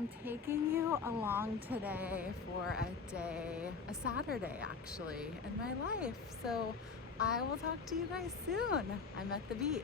I'm taking you along today for a Saturday actually, in my life. So I will talk to you guys soon. I'm at the beach.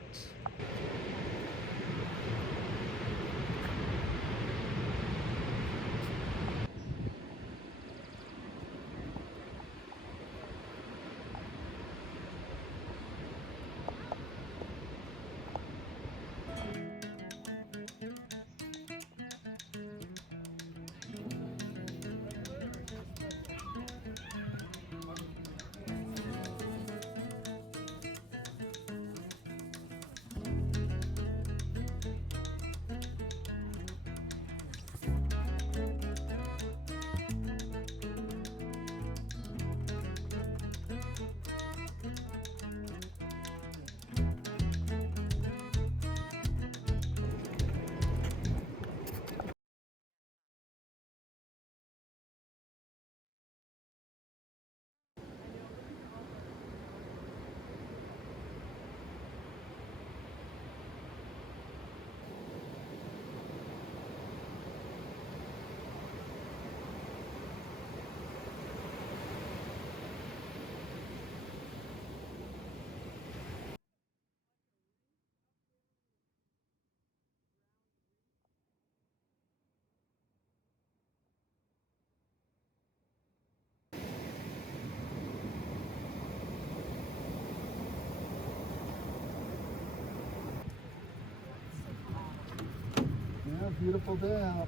Yeah, beautiful day out.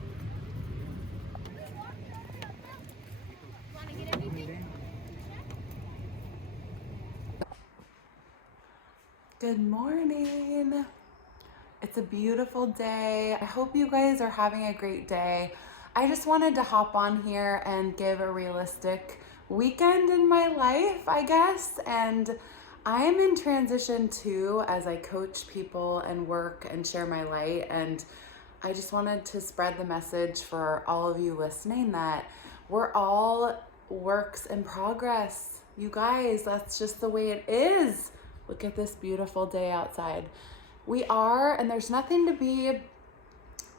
Good morning. It's a beautiful day. I hope you guys are having a great day. I just wanted to hop on here and give a realistic weekend in my life, I guess. And I am in transition too as I coach people and work and share my light. And I just wanted to spread the message for all of you listening that we're all works in progress. You guys, that's just the way it is. Look at this beautiful day outside. We are, and there's nothing to be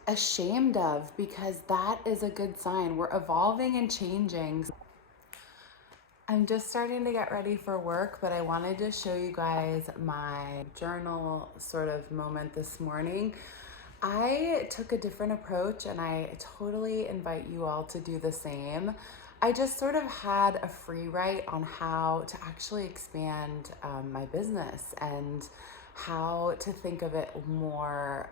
ashamed of because that is a good sign. We're evolving and changing. I'm just starting to get ready for work, but I wanted to show you guys my journal sort of moment this morning. I took a different approach and I totally invite you all to do the same. I just sort of had a free write on how to actually expand my business and how to think of it more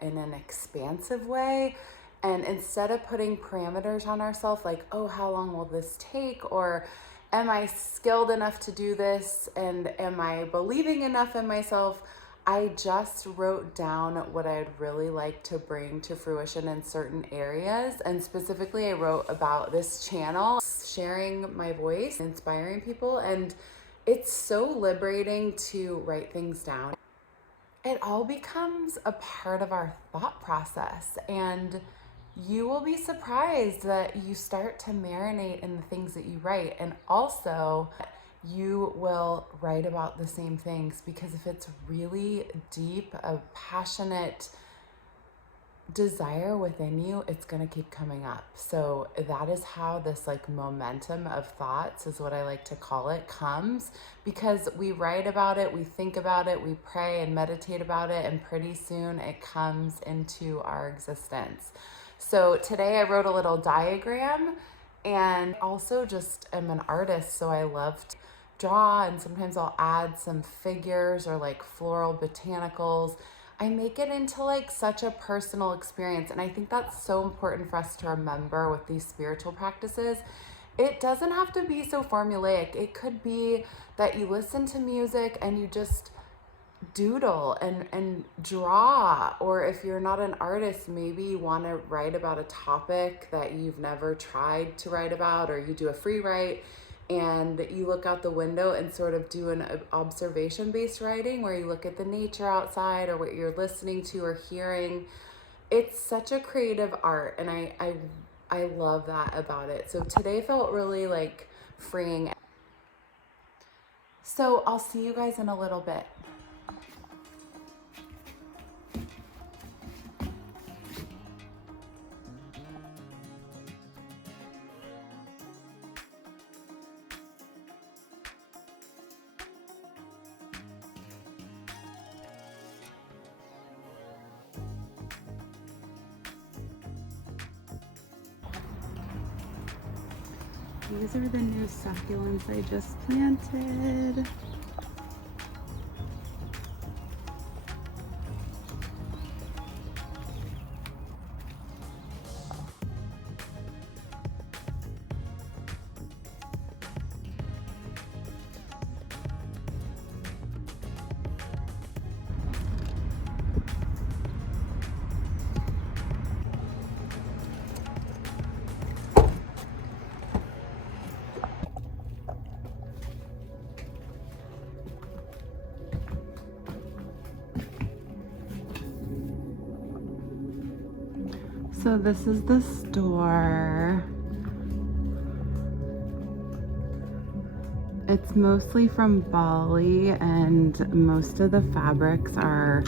in an expansive way. And instead of putting parameters on ourselves like, oh, how long will this take? Or am I skilled enough to do this? And am I believing enough in myself? I just wrote down what I'd really like to bring to fruition in certain areas. And specifically, I wrote about this channel, sharing my voice, inspiring people. And it's so liberating to write things down. It all becomes a part of our thought process. And you will be surprised that you start to marinate in the things that you write. And also, you will write about the same things because if it's really deep, a passionate desire within you, it's going to keep coming up. So that is how this like momentum of thoughts is what I like to call it comes, because we write about it, we think about it, we pray and meditate about it, and pretty soon it comes into our existence. So today I wrote a little diagram, and also just am an artist, so I love to draw, and sometimes I'll add some figures or like floral botanicals. I make it into like such a personal experience, and I think that's so important for us to remember with these spiritual practices. It doesn't have to be so formulaic. It could be that you listen to music and you just doodle and draw, or if you're not an artist, maybe you want to write about a topic that you've never tried to write about, or you do a free write and you look out the window and sort of do an observation-based writing where you look at the nature outside or what you're listening to or hearing. It's such a creative art, and I love that about it. So today felt really like freeing. So I'll see you guys in a little bit. These are the new succulents I just planted. So this is the store. It's mostly from Bali, and most of the fabrics are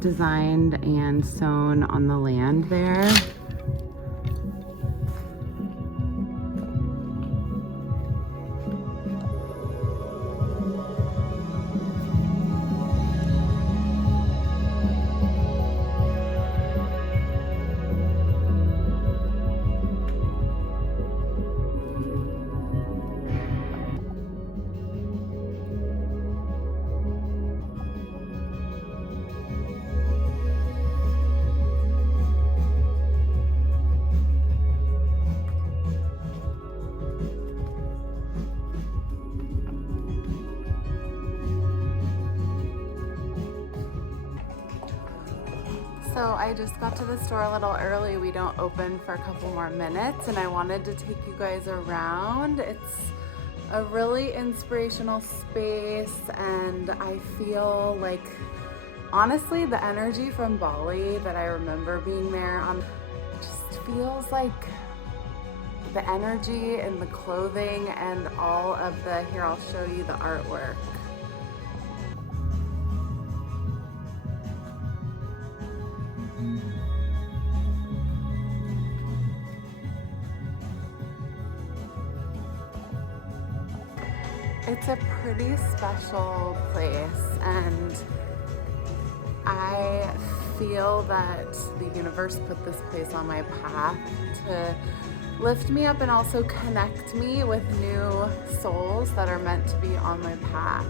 designed and sewn on the land there. So I just got to the store a little early. We don't open for a couple more minutes, and I wanted to take you guys around. It's a really inspirational space, and I feel like, honestly, the energy from Bali that I remember being there on just feels like the energy and the clothing and all of the, here I'll show you the artwork. It's a pretty special place, and I feel that the universe put this place on my path to lift me up and also connect me with new souls that are meant to be on my path.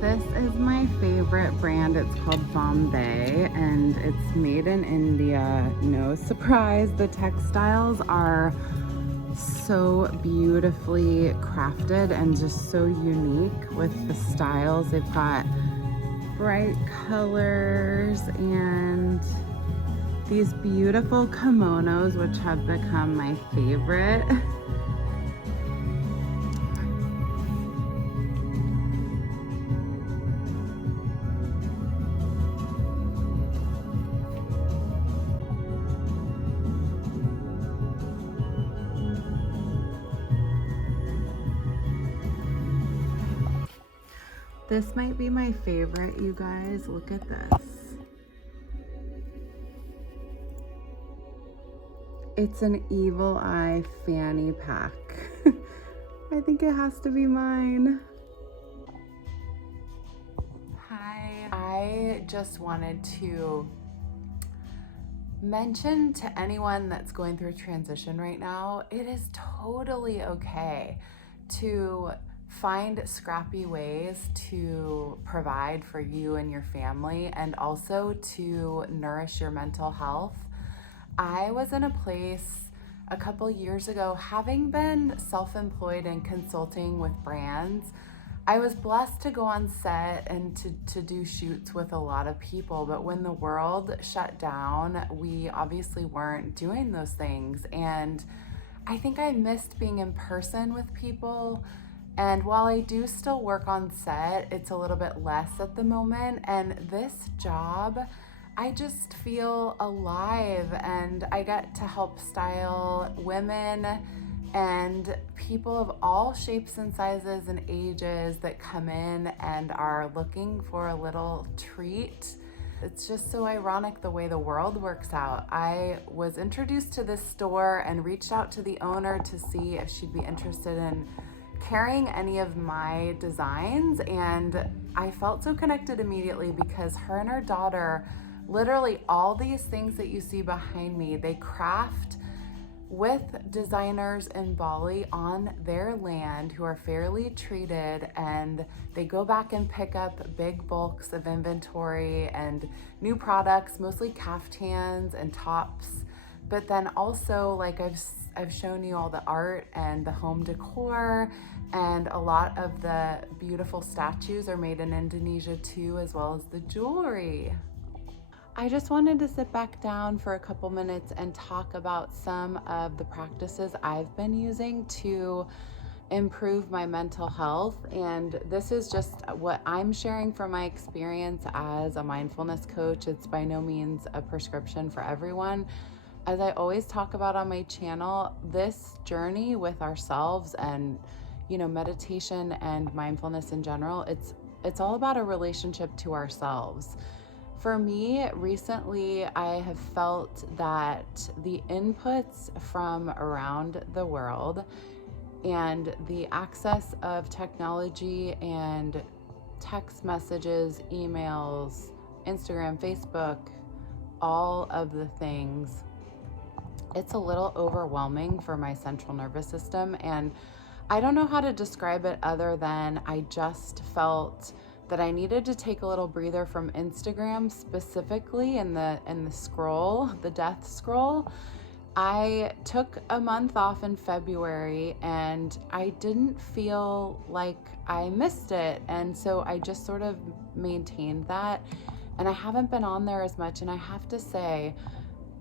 This is my favorite brand. It's called Bombay, and it's made in India. No surprise, the textiles are so beautifully crafted and just so unique with the styles. They've got bright colors and these beautiful kimonos, which have become my favorite. This might be my favorite, you guys. Look at this. It's an evil eye fanny pack. I think it has to be mine. Hi. I just wanted to mention to anyone that's going through transition right now, it is totally okay to find scrappy ways to provide for you and your family, and also to nourish your mental health. I was in a place a couple years ago, having been self-employed and consulting with brands, I was blessed to go on set and to do shoots with a lot of people, but when the world shut down, we obviously weren't doing those things. And I think I missed being in person with people. And while I do still work on set, it's a little bit less at the moment. And this job, I just feel alive and I get to help style women and people of all shapes and sizes and ages that come in and are looking for a little treat. It's just so ironic the way the world works out. I was introduced to this store and reached out to the owner to see if she'd be interested in carrying any of my designs, and I felt so connected immediately because her and her daughter, literally all these things that you see behind me, they craft with designers in Bali on their land who are fairly treated, and they go back and pick up big bulks of inventory and new products, mostly caftans and tops. But then also, like I've shown you all the art and the home decor, and a lot of the beautiful statues are made in Indonesia too, as well as the jewelry. I just wanted to sit back down for a couple minutes and talk about some of the practices I've been using to improve my mental health. And this is just what I'm sharing from my experience as a mindfulness coach. It's by no means a prescription for everyone. As I always talk about on my channel, this journey with ourselves and, meditation and mindfulness in general, it's all about a relationship to ourselves. For me, recently, I have felt that the inputs from around the world and the access of technology and text messages, emails, Instagram, Facebook, all of the things, it's a little overwhelming for my central nervous system. And I don't know how to describe it other than I just felt that I needed to take a little breather from Instagram, specifically in the scroll, the death scroll. I took a month off in February and I didn't feel like I missed it. And so I just sort of maintained that. And I haven't been on there as much. And I have to say,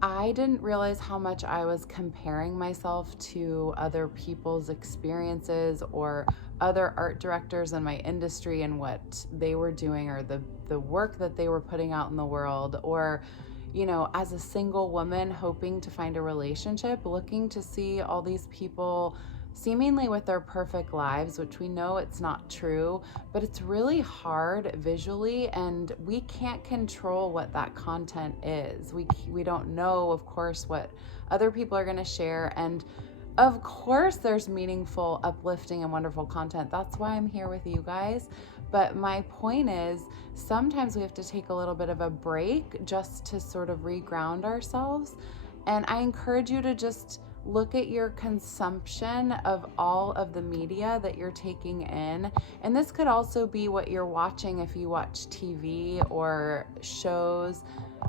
I didn't realize how much I was comparing myself to other people's experiences or other art directors in my industry and what they were doing, or the work that they were putting out in the world, or as a single woman hoping to find a relationship, looking to see all these people seemingly with their perfect lives, which we know it's not true, but it's really hard visually, and we can't control what that content is. We don't know, of course, what other people are going to share, and of course there's meaningful, uplifting, and wonderful content. That's why I'm here with you guys. But my point is, sometimes we have to take a little bit of a break just to sort of reground ourselves. And I encourage you to just look at your consumption of all of the media that you're taking in. And this could also be what you're watching if you watch TV or shows.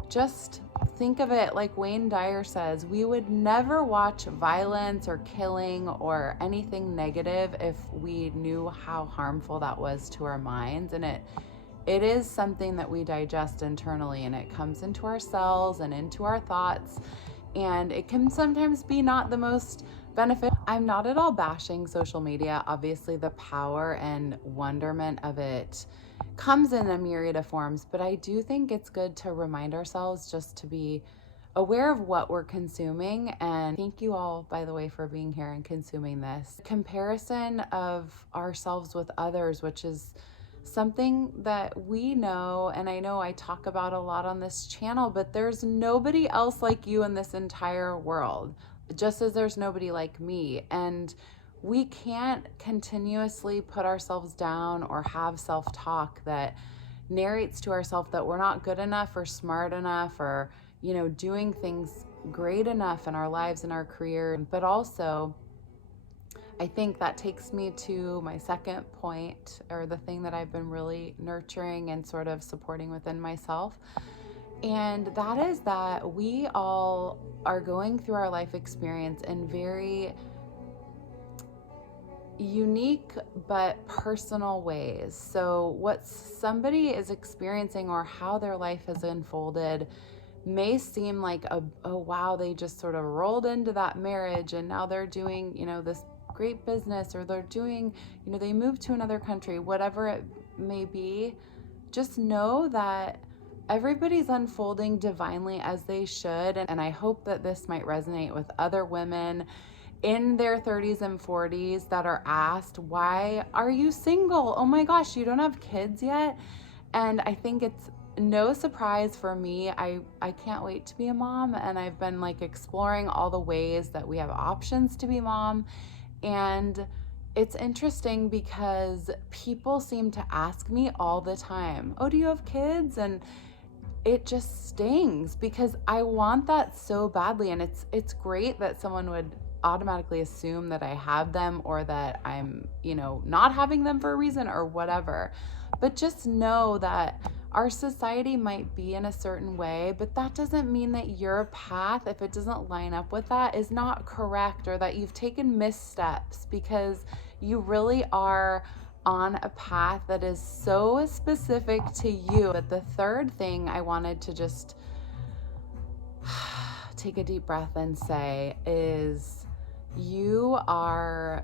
Just think of it like Wayne Dyer says, we would never watch violence or killing or anything negative if we knew how harmful that was to our minds. And it is something that we digest internally, and it comes into our cells and into our thoughts. And it can sometimes be not the most beneficial. I'm not at all bashing social media. Obviously, the power and wonderment of it comes in a myriad of forms, but I do think it's good to remind ourselves just to be aware of what we're consuming. And thank you all, by the way, for being here and consuming this. Comparison of ourselves with others, which is something that we know, and I know I talk about a lot on this channel, but there's nobody else like you in this entire world, just as there's nobody like me. And we can't continuously put ourselves down or have self-talk that narrates to ourselves that we're not good enough or smart enough or, doing things great enough in our lives and our career. But also, I think that takes me to my second point, or the thing that I've been really nurturing and sort of supporting within myself. And that is that we all are going through our life experience in very unique but personal ways. So what somebody is experiencing or how their life has unfolded may seem like oh wow, they just sort of rolled into that marriage and now they're doing, this great business, or they're doing, they moved to another country, whatever it may be. Just know that everybody's unfolding divinely as they should. And I hope that this might resonate with other women in their 30s and 40s that are asked, why are you single? Oh my gosh, you don't have kids yet? And I think it's no surprise for me. I can't wait to be a mom, and I've been like exploring all the ways that we have options to be mom. And it's interesting because people seem to ask me all the time, oh, do you have kids? And it just stings because I want that so badly. And it's great that someone would automatically assume that I have them, or that I'm, not having them for a reason or whatever. But just know that our society might be in a certain way, but that doesn't mean that your path, if it doesn't line up with that, is not correct, or that you've taken missteps, because you really are on a path that is so specific to you. But the third thing I wanted to just take a deep breath and say is, you are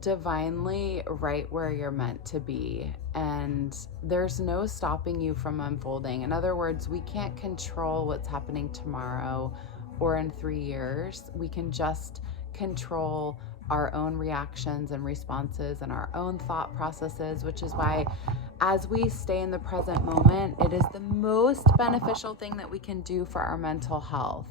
divinely right where you're meant to be, and there's no stopping you from unfolding. In other words, we can't control what's happening tomorrow or in 3 years. We can just control our own reactions and responses and our own thought processes, which is why, as we stay in the present moment, it is the most beneficial thing that we can do for our mental health.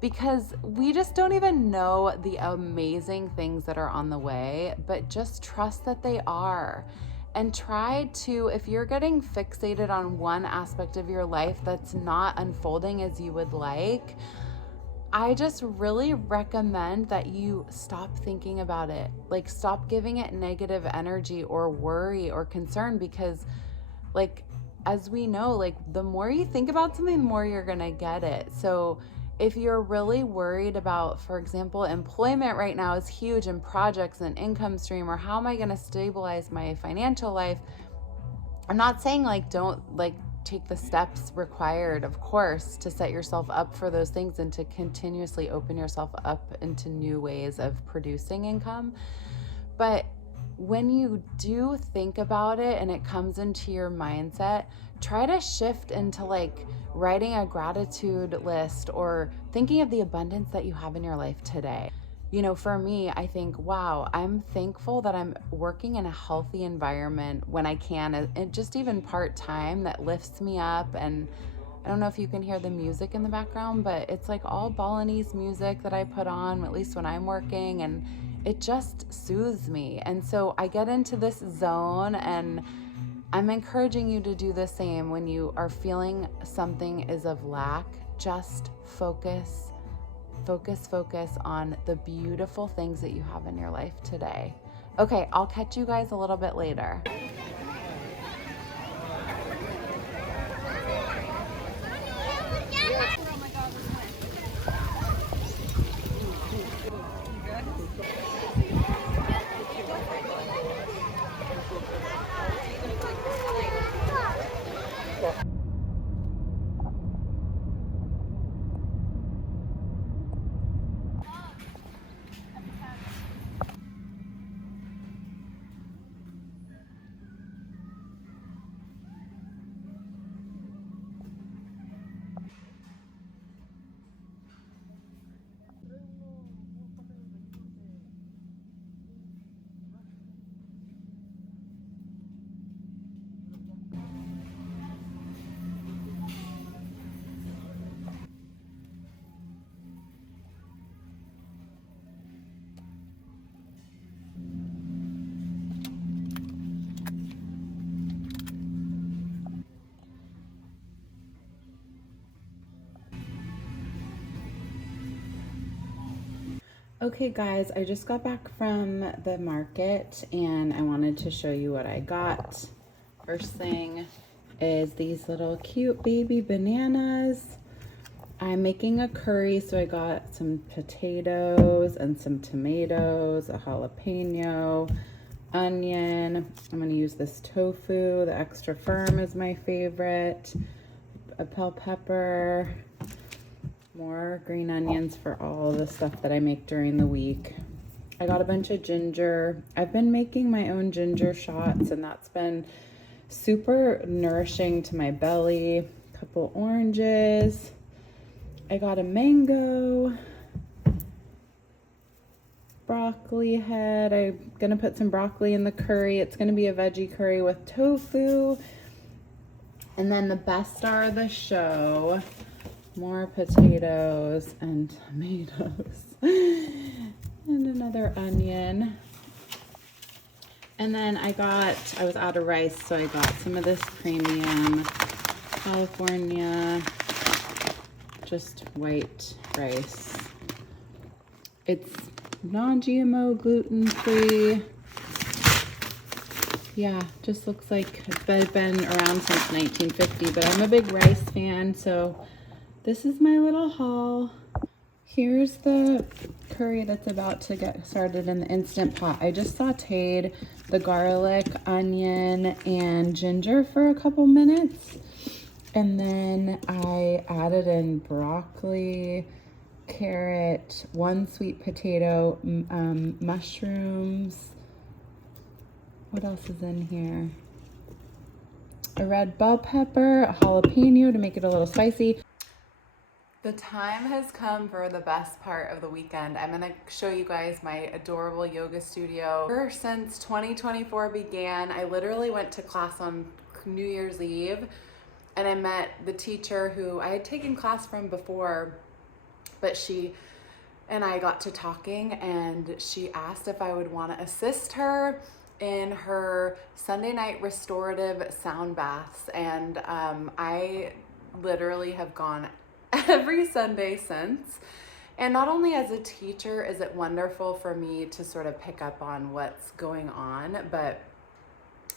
Because we just don't even know the amazing things that are on the way, but just trust that they are. And try to, if you're getting fixated on one aspect of your life that's not unfolding as you would like, I just really recommend that you stop thinking about it. Like, stop giving it negative energy or worry or concern, because, like, as we know, like, the more you think about something, the more you're gonna get it. So if you're really worried about, for example, employment right now is huge, and projects and income stream, or how am I going to stabilize my financial life? I'm not saying don't take the steps required, of course, to set yourself up for those things and to continuously open yourself up into new ways of producing income. But when you do think about it and it comes into your mindset, try to shift into writing a gratitude list, or thinking of the abundance that you have in your life today. For me, I think, wow, I'm thankful that I'm working in a healthy environment when I can, and just even part-time, that lifts me up. And I don't know if you can hear the music in the background, but it's like all Balinese music that I put on, at least when I'm working, and it just soothes me. And so I get into this zone, and I'm encouraging you to do the same. When you are feeling something is of lack, just focus on the beautiful things that you have in your life today. Okay, I'll catch you guys a little bit later. Okay guys, I just got back from the market and I wanted to show you what I got. First thing is these little cute baby bananas. I'm making a curry, so I got some potatoes and some tomatoes, a jalapeno, onion. I'm gonna use this tofu. The extra firm is my favorite. A bell pepper. More green onions for all the stuff that I make during the week. I got a bunch of ginger. I've been making my own ginger shots, and that's been super nourishing to my belly. A couple oranges. I got a mango. Broccoli head. I'm gonna put some broccoli in the curry. It's gonna be a veggie curry with tofu. And then the best star of the show, more potatoes and tomatoes and another onion. And then I was out of rice, so I got some of this premium California, just white rice. It's non-GMO, gluten-free. Yeah, just looks like it's been around since 1950, but I'm a big rice fan, so this is my little haul. Here's the curry that's about to get started in the Instant Pot. I just sauteed the garlic, onion, and ginger for a couple minutes, and then I added in broccoli, carrot, 1 sweet potato, mushrooms. What else is in here? A red bell pepper, a jalapeno to make it a little spicy. The time has come for the best part of the weekend. I'm gonna show you guys my adorable yoga studio. Ever since 2024 began, I literally went to class on New Year's Eve, and I met the teacher who I had taken class from before, but she and I got to talking, and she asked if I would want to assist her in her Sunday night restorative sound baths. And I literally have gone every Sunday since. And not only as a teacher is it wonderful for me to sort of pick up on what's going on, but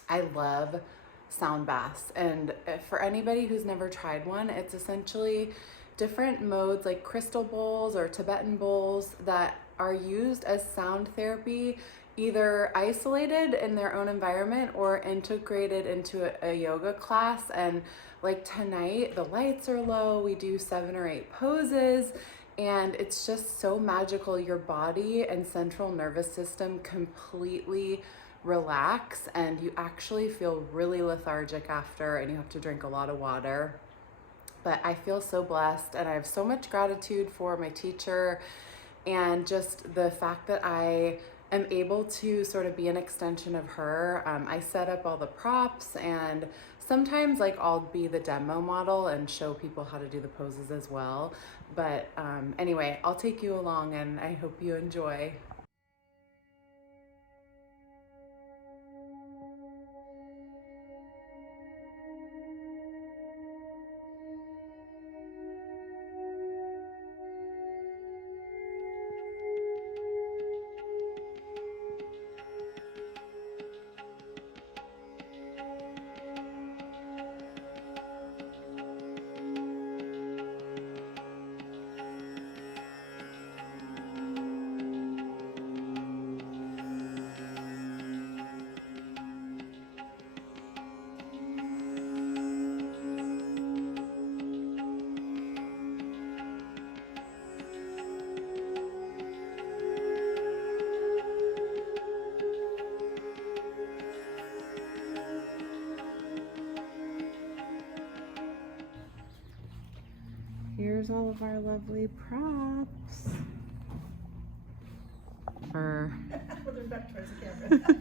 I love sound baths. And for anybody who's never tried one, it's essentially different modes like crystal bowls or Tibetan bowls that are used as sound therapy, either isolated in their own environment or integrated into a yoga class. And like tonight, the lights are low, we do 7 or 8 poses, and it's just so magical. Your body and central nervous system completely relax, and you actually feel really lethargic after, and you have to drink a lot of water. But I feel so blessed, and I have so much gratitude for my teacher, and just the fact that I am able to sort of be an extension of her. I set up all the props, and sometimes like I'll be the demo model and show people how to do the poses as well. But anyway, I'll take you along, and I hope you enjoy. Here's all of our lovely props. Back towards the camera.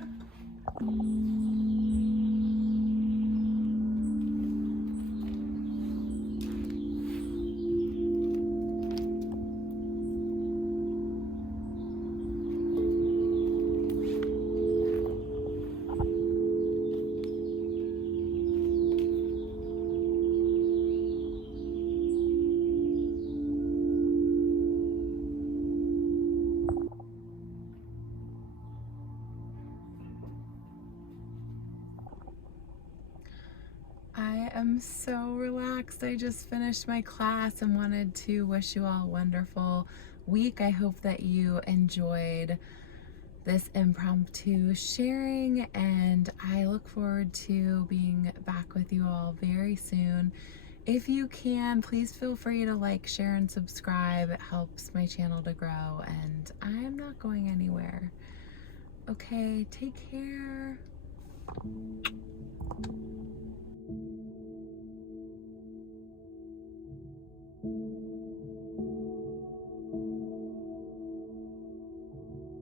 I am so relaxed. I just finished my class and wanted to wish you all a wonderful week. I hope that you enjoyed this impromptu sharing, and I look forward to being back with you all very soon. If you can, please feel free to like, share, and subscribe. It helps my channel to grow, and I'm not going anywhere. Okay, take care.